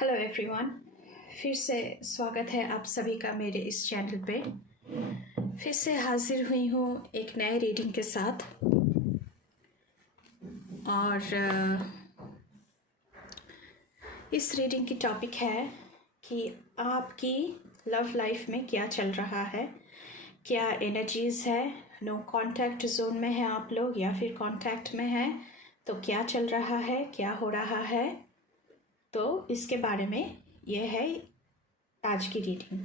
Hello everyone, फिर से स्वागत है आप सभी का मेरे इस चैनल पे। फिर से हाजिर हुई हूँ एक नए रीडिंग के साथ। और इस रीडिंग की टॉपिक है कि आपकी लव लाइफ में क्या चल रहा है, क्या एनर्जीज़ है। नो कांटेक्ट जोन में है आप लोग या फिर कांटेक्ट में है, तो क्या चल रहा है, क्या हो रहा है, तो इसके बारे में ये है आज की reading.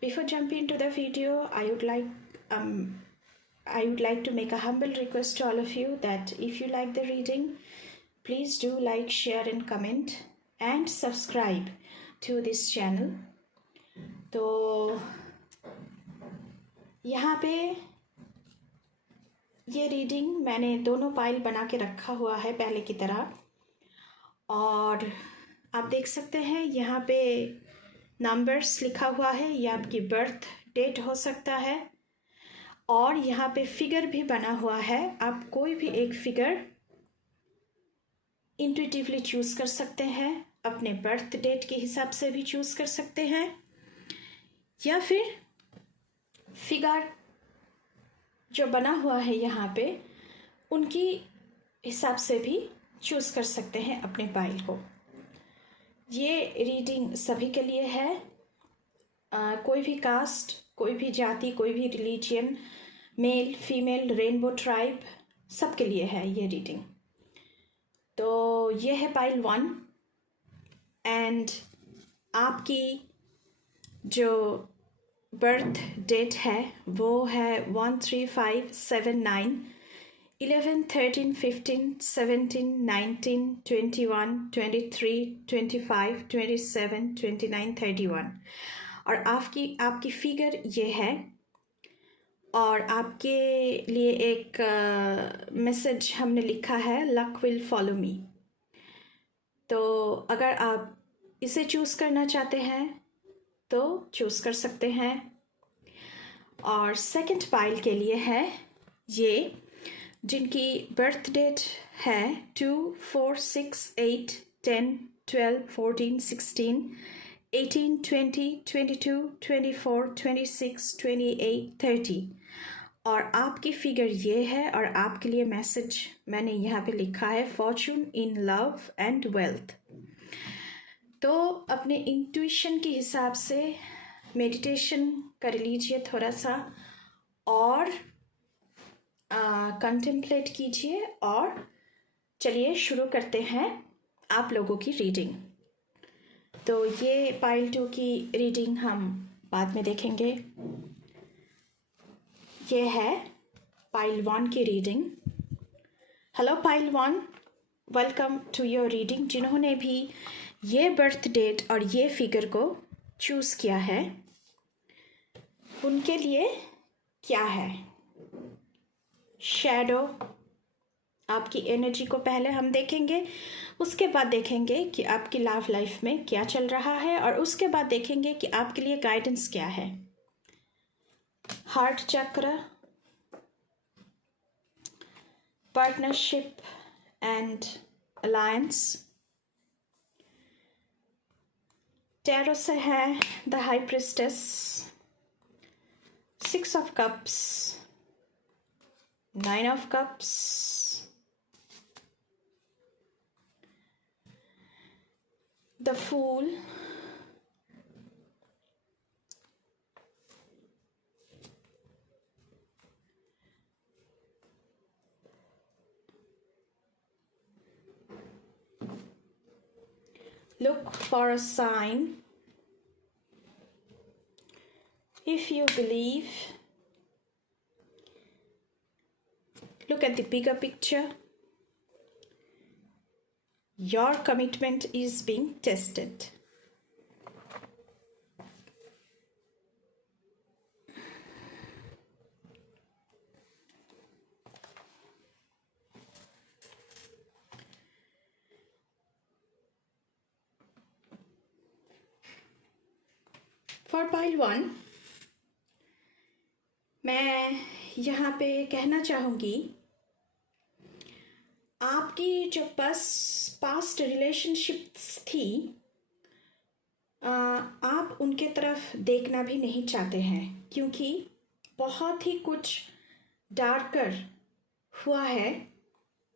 Before jumping into the video, I would like to make a humble request to all of you that if you like the reading, please do like, share and comment and subscribe to this channel. तो यहाँ पे ये reading मैंने दोनों pile बना के रखा हुआ है पहले की तरह, और आप देख सकते हैं यहाँ पे नंबर्स लिखा हुआ है। ये आपकी बर्थ डेट हो सकता है, और यहाँ पे फिगर भी बना हुआ है। आप कोई भी एक फिगर इंट्यूटिवली चूज़ कर सकते हैं, अपने बर्थ डेट के हिसाब से भी चूज़ कर सकते हैं, या फिर फिगर जो बना हुआ है यहाँ पे उनकी हिसाब से भी चूज़ कर सकते हैं अपने पाइल को। ये रीडिंग सभी के लिए है। कोई भी कास्ट, कोई भी जाति, कोई भी religion, male female, rainbow tribe, सबके लिए है ये रीडिंग। तो ये है पाइल 1, एंड आपकी जो बर्थ डेट है वो है 13579 11 13 15 17 19 21 23 25 27 29 31, और आपकी फिगर ये है। और आपके लिए एक मैसेज हमने लिखा है, लक विल फॉलो मी। तो अगर आप इसे चूज़ करना चाहते हैं तो चूज़ कर सकते हैं। और सेकंड पाइल के लिए है ये, जिनकी बर्थ डेट है 2 4 6 8 10 12 14 16 18 20 22 24 26 28 30, और आपकी फिगर ये है। और आपके लिए मैसेज मैंने यहाँ पे लिखा है, Fortune in love and wealth. तो अपने इंट्यूशन के हिसाब से मेडिटेशन कर लीजिए थोड़ा सा, और कंटेम्पलेट कीजिए। और चलिए शुरू करते हैं आप लोगों की रीडिंग। तो ये पाइल 2 की रीडिंग हम बाद में देखेंगे। ये है पाइल 1 की reading. Hello pile 1, welcome to your reading. जिन्होंने भी ये बर्थ डेट और ये फिगर को चूज़ किया है उनके लिए क्या है शैडो, आपकी एनर्जी को पहले हम देखेंगे, उसके बाद देखेंगे कि आपकी लव लाइफ में क्या चल रहा है, और उसके बाद देखेंगे कि आपके लिए गाइडेंस क्या है। हार्ट चक्र, पार्टनरशिप एंड अलायंस। टैरो से है the high priestess, 6 of cups, 9 of cups, the fool, look for a sign if you believe. Look at the bigger picture. Your commitment is being tested. For pile 1, मैं यहाँ पे कहना चाहूँगी, आपकी जो past relationships थी आप उनके तरफ देखना भी नहीं चाहते हैं, क्योंकि बहुत ही कुछ डार्कर हुआ है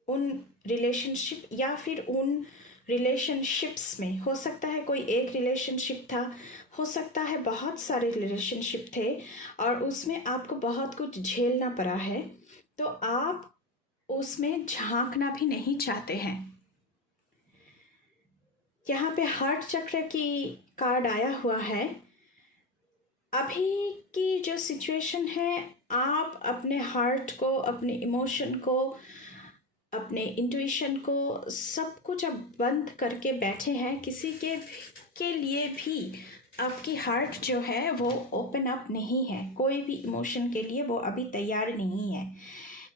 उन रिलेशनशिप या फिर उन रिलेशनशिप्स में। हो सकता है कोई एक रिलेशनशिप था, हो सकता है बहुत सारे रिलेशनशिप थे और उसमें आपको बहुत कुछ झेलना पड़ा है, तो आप उसमें झांकना भी नहीं चाहते हैं। यहाँ पे हार्ट चक्र की कार्ड आया हुआ है। अभी की जो सिचुएशन है, आप अपने हार्ट को, अपने इमोशन को, अपने इंट्यूशन को, सब कुछ अब बंद करके बैठे हैं। किसी के लिए भी आपकी हार्ट जो है वो ओपन अप नहीं है, कोई भी इमोशन के लिए वो अभी तैयार नहीं है।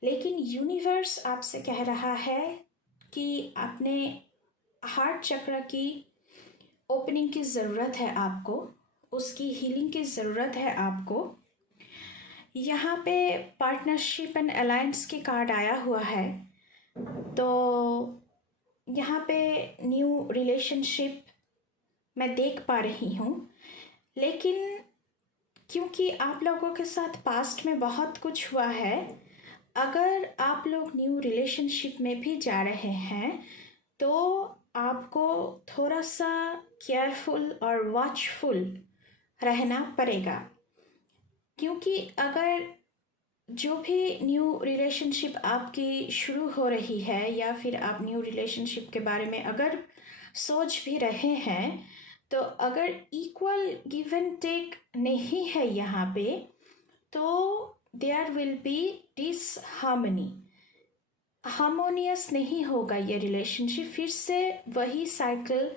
लेकिन यूनिवर्स आपसे कह रहा है कि अपने हार्ट चक्र की ओपनिंग की ज़रूरत है आपको, उसकी हीलिंग की ज़रूरत है आपको। यहाँ पे पार्टनरशिप एंड अलायंस की कार्ड आया हुआ है, तो यहाँ पे न्यू रिलेशनशिप मैं देख पा रही हूँ। लेकिन क्योंकि आप लोगों के साथ पास्ट में बहुत कुछ हुआ है, अगर आप लोग न्यू रिलेशनशिप में भी जा रहे हैं तो आपको थोड़ा सा केयरफुल और वॉचफुल रहना पड़ेगा। क्योंकि अगर जो भी न्यू रिलेशनशिप आपकी शुरू हो रही है या फिर आप न्यू रिलेशनशिप के बारे में अगर सोच भी रहे हैं, तो अगर इक्वल गिव एंड टेक नहीं है यहाँ पे, तो there will be disharmony, harmonious नहीं होगा ये रिलेशनशिप। फिर से वही साइकिल,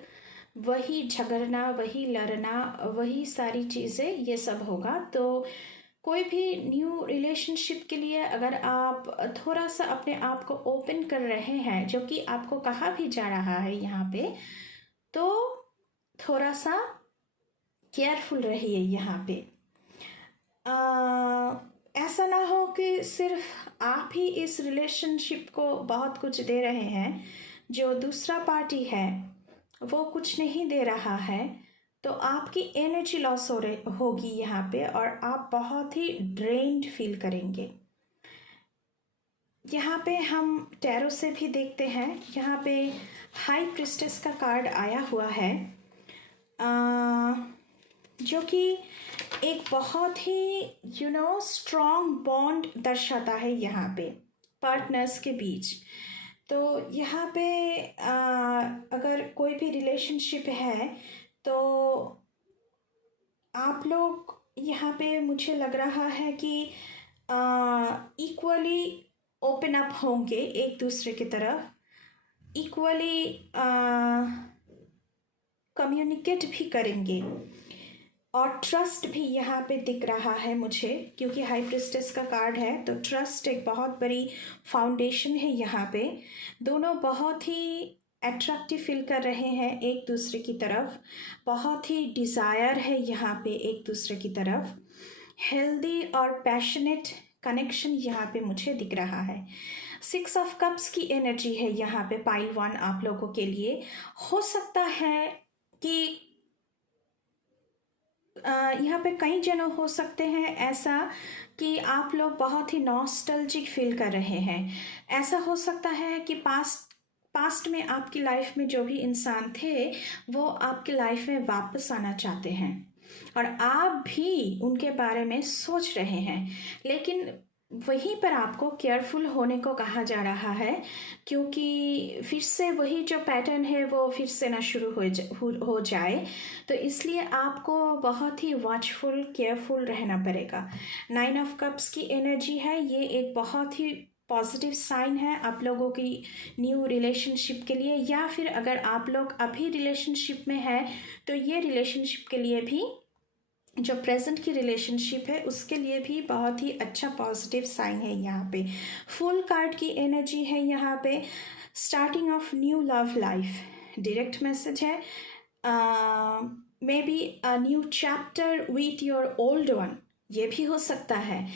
वही झगड़ना, वही लड़ना, वही सारी चीज़ें, ये सब होगा। तो कोई भी न्यू रिलेशनशिप के लिए अगर आप थोड़ा सा अपने आप को ओपन कर रहे हैं, जो कि आपको कहा भी जा रहा है यहाँ पे, तो थोड़ा सा केयरफुल रहिए यहाँ पे। ऐसा ना हो कि सिर्फ आप ही इस रिलेशनशिप को बहुत कुछ दे रहे हैं, जो दूसरा पार्टी है वो कुछ नहीं दे रहा है, तो आपकी एनर्जी लॉस होगी यहाँ पे और आप बहुत ही ड्रेन्ड फील करेंगे। यहाँ पे हम टैरो से भी देखते हैं। यहाँ पे हाई प्रिस्टेस का कार्ड आया हुआ है, जो कि एक बहुत ही स्ट्रॉन्ग बॉन्ड दर्शाता है यहाँ पे पार्टनर्स के बीच। तो यहाँ पे अगर कोई भी रिलेशनशिप है तो आप लोग यहाँ पे, मुझे लग रहा है कि इक्वली ओपन अप होंगे एक दूसरे की तरफ, इक्वली कम्युनिकेट भी करेंगे और ट्रस्ट भी यहाँ पे दिख रहा है मुझे, क्योंकि हाई प्रिस्टेस का कार्ड है। तो ट्रस्ट एक बहुत बड़ी फाउंडेशन है यहाँ पे। दोनों बहुत ही अट्रैक्टिव फील कर रहे हैं एक दूसरे की तरफ, बहुत ही डिज़ायर है यहाँ पे एक दूसरे की तरफ। हेल्दी और पैशनेट कनेक्शन यहाँ पे मुझे दिख रहा है। 6 ऑफ कप्स की एनर्जी है यहाँ पे पाइल 1 आप लोगों के लिए। हो सकता है कि यहाँ पे कई जनों हो सकते हैं ऐसा कि आप लोग बहुत ही नॉस्टैल्जिक फील कर रहे हैं। ऐसा हो सकता है कि पास्ट में आपकी लाइफ में जो भी इंसान थे वो आपकी लाइफ में वापस आना चाहते हैं और आप भी उनके बारे में सोच रहे हैं। लेकिन वहीं पर आपको केयरफुल होने को कहा जा रहा है, क्योंकि फिर से वही जो पैटर्न है वो फिर से ना शुरू हो जाए। तो इसलिए आपको बहुत ही वॉचफुल, केयरफुल रहना पड़ेगा। 9 ऑफ कप्स की एनर्जी है, ये एक बहुत ही पॉजिटिव साइन है आप लोगों की न्यू रिलेशनशिप के लिए, या फिर अगर आप लोग अभी रिलेशनशिप में है तो ये रिलेशनशिप के लिए भी, जो प्रेजेंट की रिलेशनशिप है उसके लिए भी बहुत ही अच्छा पॉजिटिव साइन है। यहाँ पे फुल कार्ड की एनर्जी है, यहाँ पे starting of new love life, direct message है। Maybe a new chapter with your old one, ये भी हो सकता है।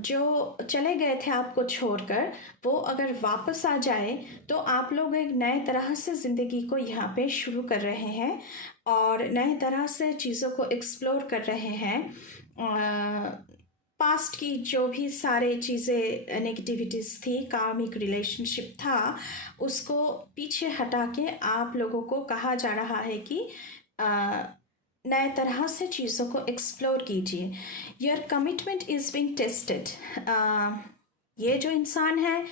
जो चले गए थे आपको छोड़कर, वो अगर वापस आ जाए तो आप लोग एक नए तरह से ज़िंदगी को यहाँ पे शुरू कर रहे हैं और नए तरह से चीज़ों को एक्सप्लोर कर रहे हैं। पास्ट की जो भी सारे चीज़ें नेगेटिविटीज़ थी, कार्मिक रिलेशनशिप था, उसको पीछे हटा के आप लोगों को कहा जा रहा है कि नए तरह से चीज़ों को एक्सप्लोर कीजिए। Your commitment is being tested. ये जो इंसान है,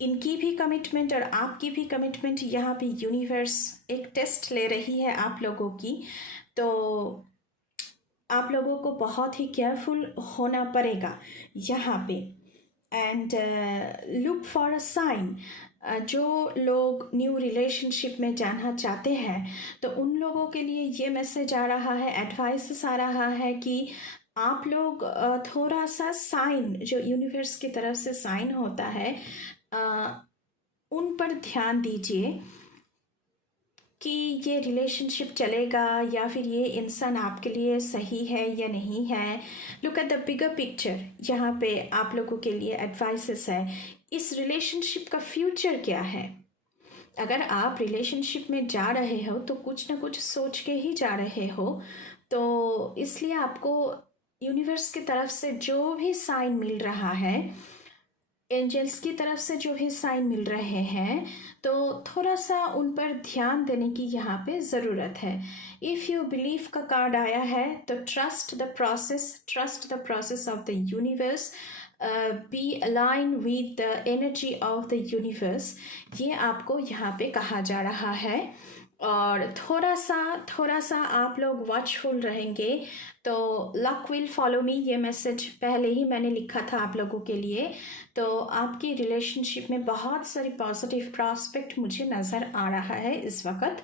इनकी भी कमिटमेंट और आपकी भी कमिटमेंट, यहाँ पे यूनिवर्स एक टेस्ट ले रही है आप लोगों की। तो आप लोगों को बहुत ही केयरफुल होना पड़ेगा यहाँ पे। And look for a sign. जो लोग न्यू रिलेशनशिप में जाना चाहते हैं, तो उन लोगों के लिए ये मैसेज आ रहा है, एडवाइस आ रहा है कि आप लोग थोड़ा सा साइन, जो यूनिवर्स की तरफ से साइन होता है, उन पर ध्यान दीजिए कि ये रिलेशनशिप चलेगा या फिर ये इंसान आपके लिए सही है या नहीं है। Look at the bigger picture. यहाँ पे आप लोगों के लिए एडवाइसेस है, इस रिलेशनशिप का फ्यूचर क्या है। अगर आप रिलेशनशिप में जा रहे हो तो कुछ ना कुछ सोच के ही जा रहे हो, तो इसलिए आपको यूनिवर्स की तरफ से जो भी साइन मिल रहा है, एंजल्स की तरफ से जो भी साइन मिल रहे हैं, तो थोड़ा सा उन पर ध्यान देने की यहाँ पे ज़रूरत है। इफ़ यू बिलीव का कार्ड आया है तो trust the process of the universe, be align with the energy of the universe, ये आपको यहाँ पे कहा जा रहा है। और थोड़ा सा आप लोग वॉचफुल रहेंगे तो लक विल फॉलो मी, ये मैसेज पहले ही मैंने लिखा था आप लोगों के लिए। तो आपकी रिलेशनशिप में बहुत सारी पॉजिटिव प्रॉस्पेक्ट मुझे नज़र आ रहा है इस वक्त।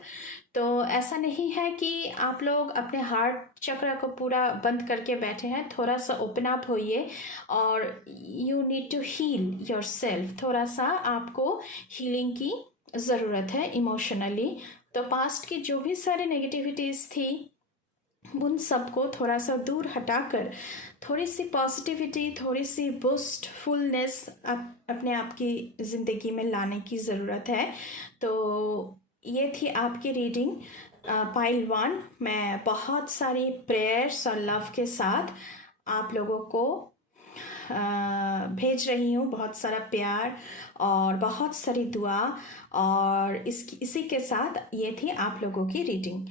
तो ऐसा नहीं है कि आप लोग अपने हार्ट चक्र को पूरा बंद करके बैठे हैं, थोड़ा सा ओपन अप होइए और you need to heal yourself. थोड़ा सा आपको हीलिंग की ज़रूरत है इमोशनली। तो पास्ट की जो भी सारे नेगेटिविटीज़ थी, उन सबको थोड़ा सा दूर हटाकर थोड़ी सी पॉजिटिविटी, थोड़ी सी बूस्टफुलनेस अपने आप की ज़िंदगी में लाने की ज़रूरत है। तो ये थी आपकी रीडिंग पाइल 1। मैं बहुत सारी प्रेयर्स और लव के साथ आप लोगों को भेज रही हूँ, बहुत सारा प्यार और बहुत सारी दुआ। और इसी के साथ ये थी आप लोगों की रीडिंग।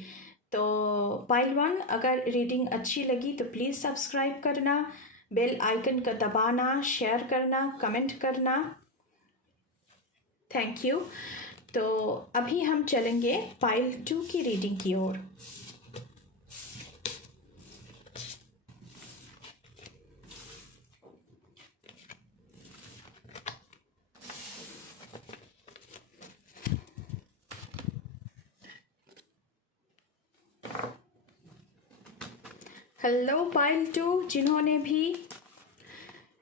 तो पाइल 1, अगर रीडिंग अच्छी लगी तो प्लीज़ सब्सक्राइब करना, बेल आइकन का दबाना, शेयर करना, कमेंट करना। Thank you. तो अभी हम चलेंगे पाइल 2 की रीडिंग की ओर। हेलो पाइल 2, जिन्होंने भी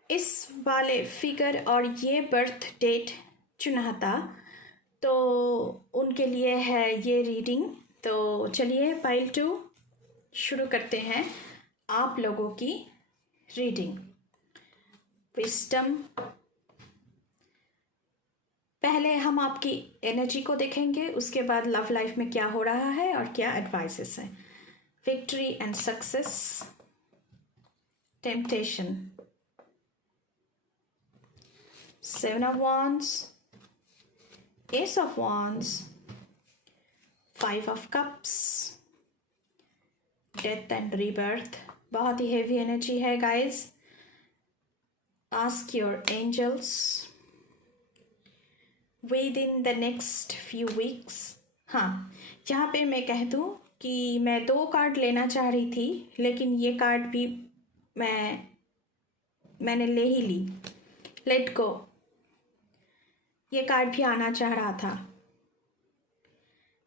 इस वाले फिगर और ये बर्थ डेट चुना था, तो उनके लिए है ये रीडिंग। तो चलिए पाइल 2 शुरू करते हैं आप लोगों की रीडिंग। विस्डम। पहले हम आपकी एनर्जी को देखेंगे, उसके बाद लव लाइफ में क्या हो रहा है और क्या एडवाइसेस हैं। Victory and success, temptation, 7 of Wands, Ace of Wands, 5 of Cups, Death and Rebirth। बहुत ही हेवी एनर्जी है guys. Ask your angels within the next few weeks। हाँ, यहाँ पे मैं कह दूँ कि मैं 2 कार्ड लेना चाह रही थी, लेकिन ये कार्ड भी मैंने ले ही ली। लेट गो, ये कार्ड भी आना चाह रहा था।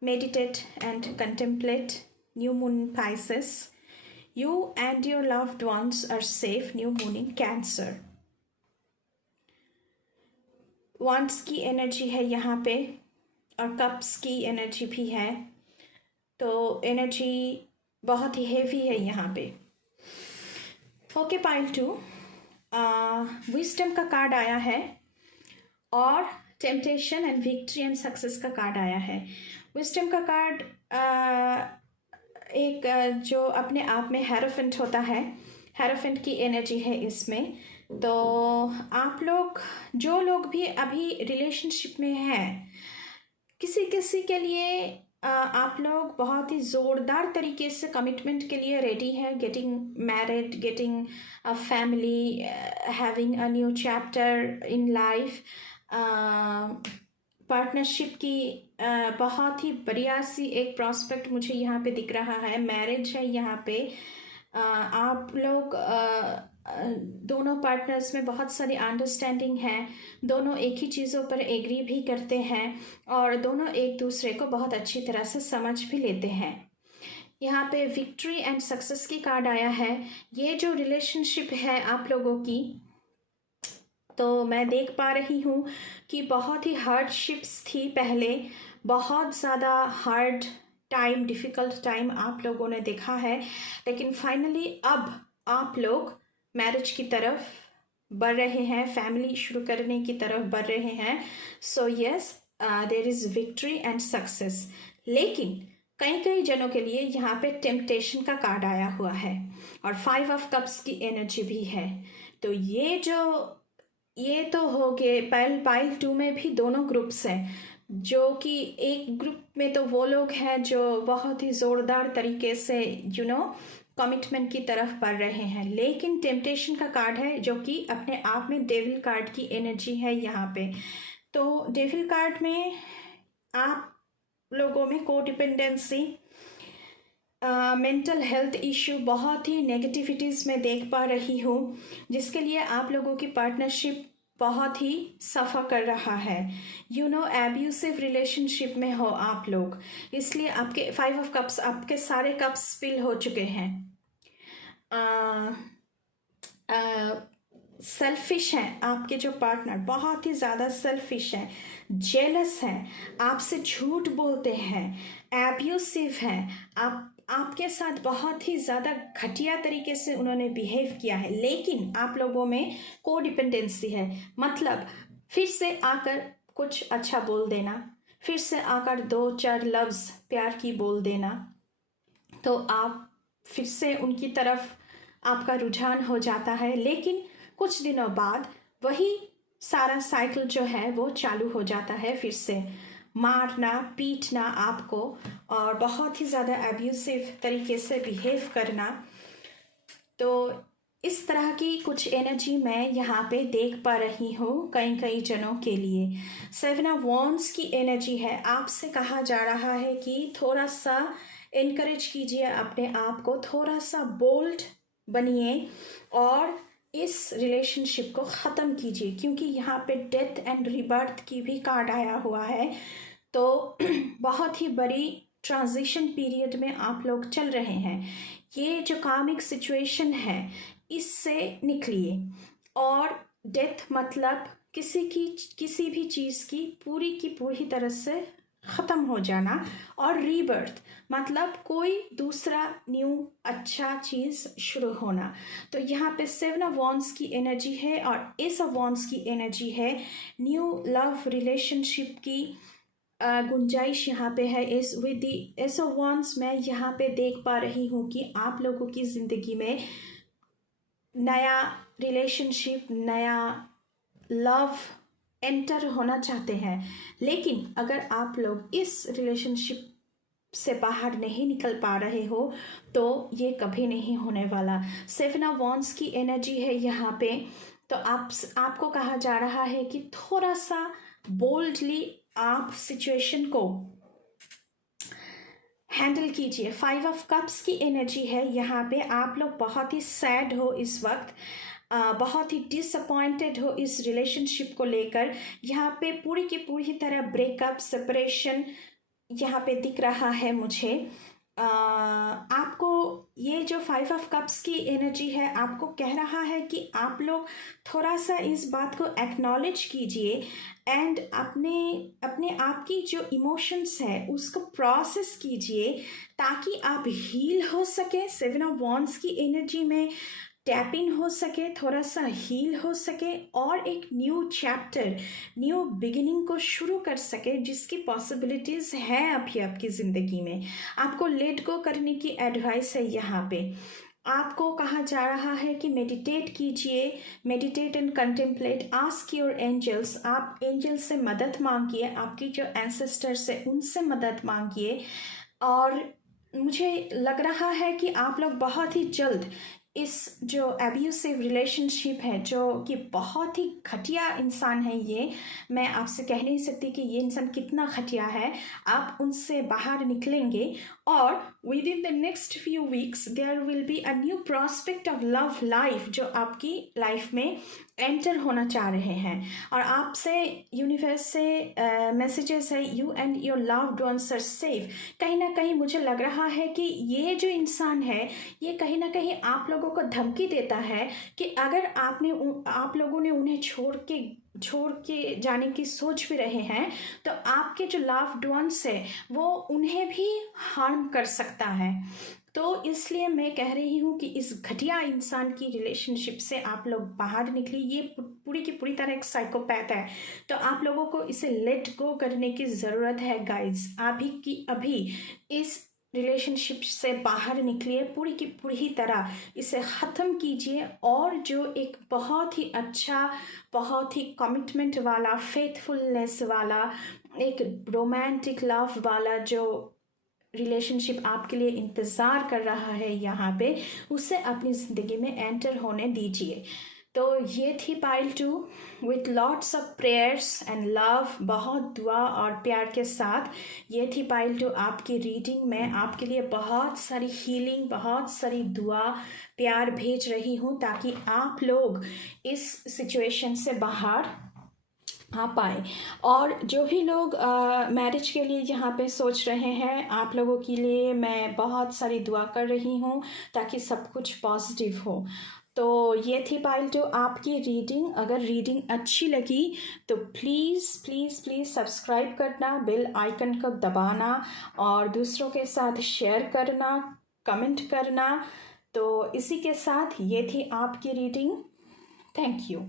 Meditate and contemplate, new moon in Pisces, you and your loved ones are safe, new moon in Cancer। Wands की एनर्जी है यहाँ पे और कप्स की एनर्जी भी है, तो एनर्जी बहुत ही हेवी है यहाँ पे। ओके, पाइल 2 विजडम का कार्ड आया है और temptation and victory and success का कार्ड आया है। विजडम का कार्ड एक जो अपने आप में हेरोफेंट होता है, हेरोफेंट की एनर्जी है इसमें। तो आप लोग, जो लोग भी अभी रिलेशनशिप में हैं, किसी किसी के लिए आप लोग बहुत ही ज़ोरदार तरीके से कमिटमेंट के लिए रेडी हैं, getting married, getting a family, having a new chapter in life. Partnership की बहुत ही बढ़िया सी एक प्रॉस्पेक्ट मुझे यहाँ पे दिख रहा है। मैरिज है यहाँ पे। आप लोग दोनों पार्टनर्स में बहुत सारी अंडरस्टैंडिंग है, दोनों एक ही चीज़ों पर एग्री भी करते हैं और दोनों एक दूसरे को बहुत अच्छी तरह से समझ भी लेते हैं। यहाँ पे विक्ट्री एंड सक्सेस की कार्ड आया है। ये जो रिलेशनशिप है आप लोगों की, तो मैं देख पा रही हूँ कि बहुत ही हार्डशिप्स थी पहले, बहुत ज़्यादा हार्ड टाइम, डिफ़िकल्ट टाइम आप लोगों ने देखा है, लेकिन फाइनली अब आप लोग मैरिज की तरफ बढ़ रहे हैं, फैमिली शुरू करने की तरफ बढ़ रहे हैं। So yes, there is victory and success. लेकिन कई कई जनों के लिए यहाँ पे टेम्पटेशन का कार्ड आया हुआ है और 5 ऑफ कप्स की एनर्जी भी है। तो ये तो हो गए पाइल 2 में भी दोनों ग्रुप्स हैं, जो कि एक ग्रुप में तो वो लोग हैं जो बहुत ही ज़ोरदार तरीके से कमिटमेंट की तरफ बढ़ रहे हैं। लेकिन टेम्पटेशन का कार्ड है जो कि अपने आप में डेविल कार्ड की एनर्जी है यहाँ पे। तो डेविल कार्ड में आप लोगों में कोडिपेंडेंसी, मेंटल हेल्थ इश्यू, बहुत ही नेगेटिविटीज़ में देख पा रही हूँ, जिसके लिए आप लोगों की पार्टनरशिप बहुत ही सफ़र कर रहा है। एब्यूसिव रिलेशनशिप में हो आप लोग, इसलिए आपके 5 ऑफ कप्स, आपके सारे कप्स फिल हो चुके हैं। सेल्फिश हैं आपके जो पार्टनर, बहुत ही ज़्यादा सेल्फिश हैं, जेलस हैं, आपसे झूठ बोलते हैं, एब्यूसिव हैं, आपके साथ बहुत ही ज़्यादा घटिया तरीके से उन्होंने बिहेव किया है। लेकिन आप लोगों में कोडिपेंडेंसी है, मतलब फिर से आकर कुछ अच्छा बोल देना, फिर से आकर 2-4 लफ्ज़ प्यार की बोल देना, तो आप फिर से उनकी तरफ आपका रुझान हो जाता है। लेकिन कुछ दिनों बाद वही सारा साइकिल जो है वो चालू हो जाता है, फिर से मारना, पीटना आपको और बहुत ही ज़्यादा एब्यूसिव तरीके से बिहेव करना। तो इस तरह की कुछ एनर्जी मैं यहाँ पे देख पा रही हूँ कई जनों के लिए। 7 ऑफ वॉन्ड्स की एनर्जी है। आपसे कहा जा रहा है कि थोड़ा सा इनकरेज कीजिए अपने आप को, थोड़ा सा बोल्ड बनिए और इस रिलेशनशिप को ख़त्म कीजिए, क्योंकि यहाँ पे डेथ एंड रीबर्थ की भी कार्ड आया हुआ है। तो बहुत ही बड़ी ट्रांजिशन पीरियड में आप लोग चल रहे हैं। ये जो कामिक सिचुएशन है इससे निकलिए। और डेथ मतलब किसी भी चीज़ की पूरी तरह से ख़त्म हो जाना, और रीबर्थ मतलब कोई दूसरा न्यू अच्छा चीज़ शुरू होना। तो यहाँ पे 7 ऑफ वॉन्ड्स की एनर्जी है और एस ऑफ वॉन्ड्स की एनर्जी है। न्यू लव रिलेशनशिप की गुंजाइश यहाँ पे है। इस with the S of wands मैं यहाँ पे देख पा रही हूँ कि आप लोगों की ज़िंदगी में नया रिलेशनशिप, नया लव एंटर होना चाहते हैं। लेकिन अगर आप लोग इस रिलेशनशिप से बाहर नहीं निकल पा रहे हो तो ये कभी नहीं होने वाला। 7 ऑफ वॉन्ड्स की एनर्जी है यहाँ पे। तो आपको कहा जा रहा है कि थोड़ा सा बोल्डली आप सिचुएशन को हैंडल कीजिए। 5 ऑफ कप्स की एनर्जी है यहाँ पे। आप लोग बहुत ही सैड हो इस वक्त, बहुत ही डिसअपॉइंटेड हो इस रिलेशनशिप को लेकर। यहाँ पे पूरी की पूरी तरह ब्रेकअप, सेपरेशन यहाँ पे दिख रहा है मुझे। आपको ये जो 5 ऑफ कप्स की एनर्जी है आपको कह रहा है कि आप लोग थोड़ा सा इस बात को एक्नॉलेज कीजिए एंड अपने आप की जो इमोशंस है उसको प्रोसेस कीजिए ताकि आप हील हो सके। 7 ऑफ वॉन्ड्स की एनर्जी में टैप इन हो सके, थोड़ा सा हील हो सके और एक न्यू चैप्टर, न्यू बिगिनिंग को शुरू कर सके, जिसकी पॉसिबिलिटीज़ है अभी आपकी ज़िंदगी में। आपको लेट गो करने की एडवाइस है यहाँ पे। आपको कहा जा रहा है कि मेडिटेट कीजिए, meditate and contemplate, ask your angels, आप एंजल से मदद मांगिए, आपकी जो एंसेस्टर्स है उनसे मदद मांगिए। और मुझे लग रहा है कि आप लोग बहुत ही जल्द इस जो एब्यूसिव रिलेशनशिप है, जो कि बहुत ही घटिया इंसान है, ये मैं आपसे कह नहीं सकती कि ये इंसान कितना घटिया है, आप उनसे बाहर निकलेंगे और within the next few weeks there will be a new prospect of love life जो आपकी लाइफ में एंटर होना चाह रहे हैं। और आपसे यूनिवर्स से मैसेजेस है, you and your loved ones are safe. कहीं ना कहीं मुझे लग रहा है कि ये जो इंसान है, ये कहीं ना कहीं आप लोगों को धमकी देता है कि अगर आप लोगों ने उन्हें छोड़ के जाने की सोच भी रहे हैं, तो आपके जो लव्ड वंस है वो उन्हें भी हार्म कर सकता है। तो इसलिए मैं कह रही हूँ कि इस घटिया इंसान की रिलेशनशिप से आप लोग बाहर निकलिए। ये पूरी की पूरी तरह एक साइकोपैथ है, तो आप लोगों को इसे लेट गो करने की ज़रूरत है गाइज। अभी की अभी इस रिलेशनशिप से बाहर निकलिए, पूरी की पूरी तरह इसे ख़त्म कीजिए और जो एक बहुत ही अच्छा, बहुत ही कमिटमेंट वाला, फेथफुलनेस वाला, एक रोमांटिक लव वाला जो रिलेशनशिप आपके लिए इंतज़ार कर रहा है यहाँ पे, उसे अपनी ज़िंदगी में एंटर होने दीजिए। तो ये थी pile 2 with lots of prayers and love, बहुत दुआ और प्यार के साथ ये थी पाइल 2 आपकी रीडिंग। मैं आपके लिए बहुत सारी हीलिंग, बहुत सारी दुआ, प्यार भेज रही हूँ ताकि आप लोग इस सिचुएशन से बाहर आ पाए। और जो भी लोग मैरिज के लिए यहाँ पे सोच रहे हैं, आप लोगों के लिए मैं बहुत सारी दुआ कर रही हूँ ताकि सब कुछ पॉजिटिव हो। तो ये थी पाइल 2 आपकी रीडिंग। अगर रीडिंग अच्छी लगी तो प्लीज़ प्लीज़ प्लीज़ सब्सक्राइब करना, बेल आइकन को दबाना और दूसरों के साथ शेयर करना, कमेंट करना। तो इसी के साथ ये थी आपकी रीडिंग। Thank you.